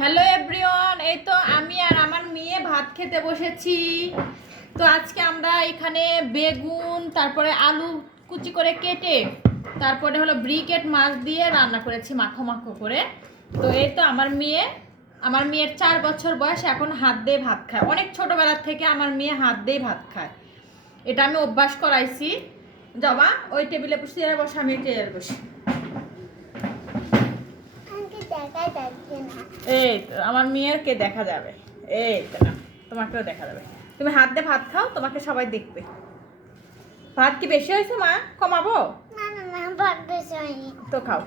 Hello everyone, এই তো আমি আর আমার মেয়ে ভাত খেতে বসেছি। তো আজকে আমরা এখানে বেগুন, তারপরে আলু কুচি করে কেটে, তারপরে হলো ব্রিকেট মাছ দিয়ে রান্না করেছি মাখো মাখো করে। তো এই তো আমার মেয়ের 4 বছর বয়স, এখন হাত দিয়ে ভাত খায়। অনেক ছোটবেলার থেকে আমার মেয়ে হাত দিয়ে ভাত খায়, এটা আমি অভ্যাস করাইছি। জমা ওই টেবিলে বসে বসে, আমি চেয়ারে বসি। এই তো আমার মেয়েকে দেখা যাবে, এই তো না, তোমাকেও দেখা যাবে। তুমি হাত দিয়ে ভাত খাও, তোমাকে সবাই দেখবে। ভাত কি বেশি হয়েছে মা? কমাবো? না না না, ভাত বেশি হয়নি। তো খাও।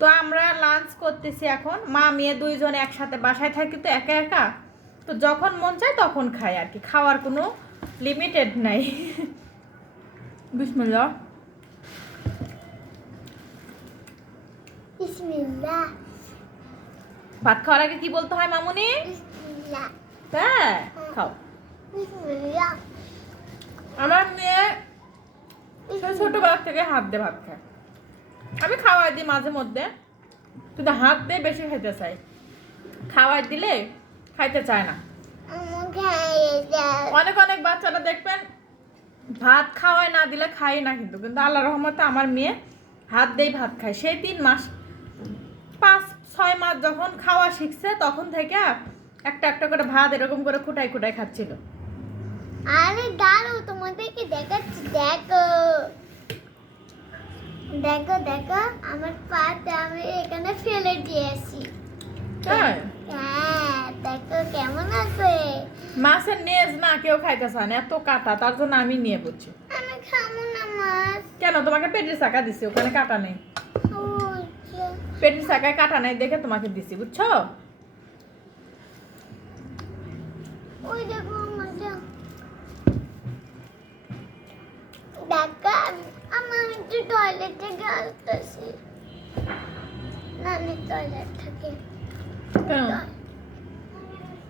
তো আমরা লাঞ্চ করতেছি এখন, মা মেয়ে দুইজনে একসাথে বাসায় থাকি তো একা একা। তো যখন মন চায় তখন খাই আর কি, খাওয়ার কোনো লিমিটেড নাই। বিসমিল্লাহ। বিসমিল্লাহ। ভাত খাওয়ার আগে কি বলতে হয় মামুনি? বিসমিল্লাহ। হ্যাঁ, খাও। বিসমিল্লাহ। আমার মেয়ে ছোটবেলা থেকে হাত দিয়ে ভাত খায়। আমি খাওয়াই দিই মাঝে মধ্যে, কিন্তু হাত দিয়ে বেশি খেতে চাই। খাওয়াই দিলে খাইতে চায় না। অনেক অনেক বাচ্চারা দেখবেন ভাত খাওয়ায় না দিলে খাই না, কিন্তু কিন্তু আল্লাহ রহমতে আমার মেয়ে হাত দিয়েই ভাত খায়। সেই 3 মাস 5-6 মাস যখন খাওয়া শিখছে, তখন থেকে একটা একটা করে ভাত এরকম করে খুঁটাই খুঁটাই খাচ্ছিল। আরে দাঁড়াও, তোমাদেরকে দেখাচ্ছি। দেখো দেখো দেখো, আমার পাটা আমি এখানে ফেলে দিয়েছি। হ্যাঁ, হ্যাঁ, দেখো কেমন আছে। মাছের নেজ না কেউ খাইতে চায় না, এত কাটা, তার জন্য আমি নিয়ে পড়ছি। আমি খাবো না মাছ। কেন? তোমাকে পেটের চাকা দিছি, ওখানে কাটা নেই। ওই যে, পেটের চাকায় কাটা নেই দেখে তোমাকে দিছি, বুঝছো? ওই দেখো আমারটা। দেখো আমার একটু টয়লেটে গেলতেছি। না, আমি টয়লেট থেকে কেন?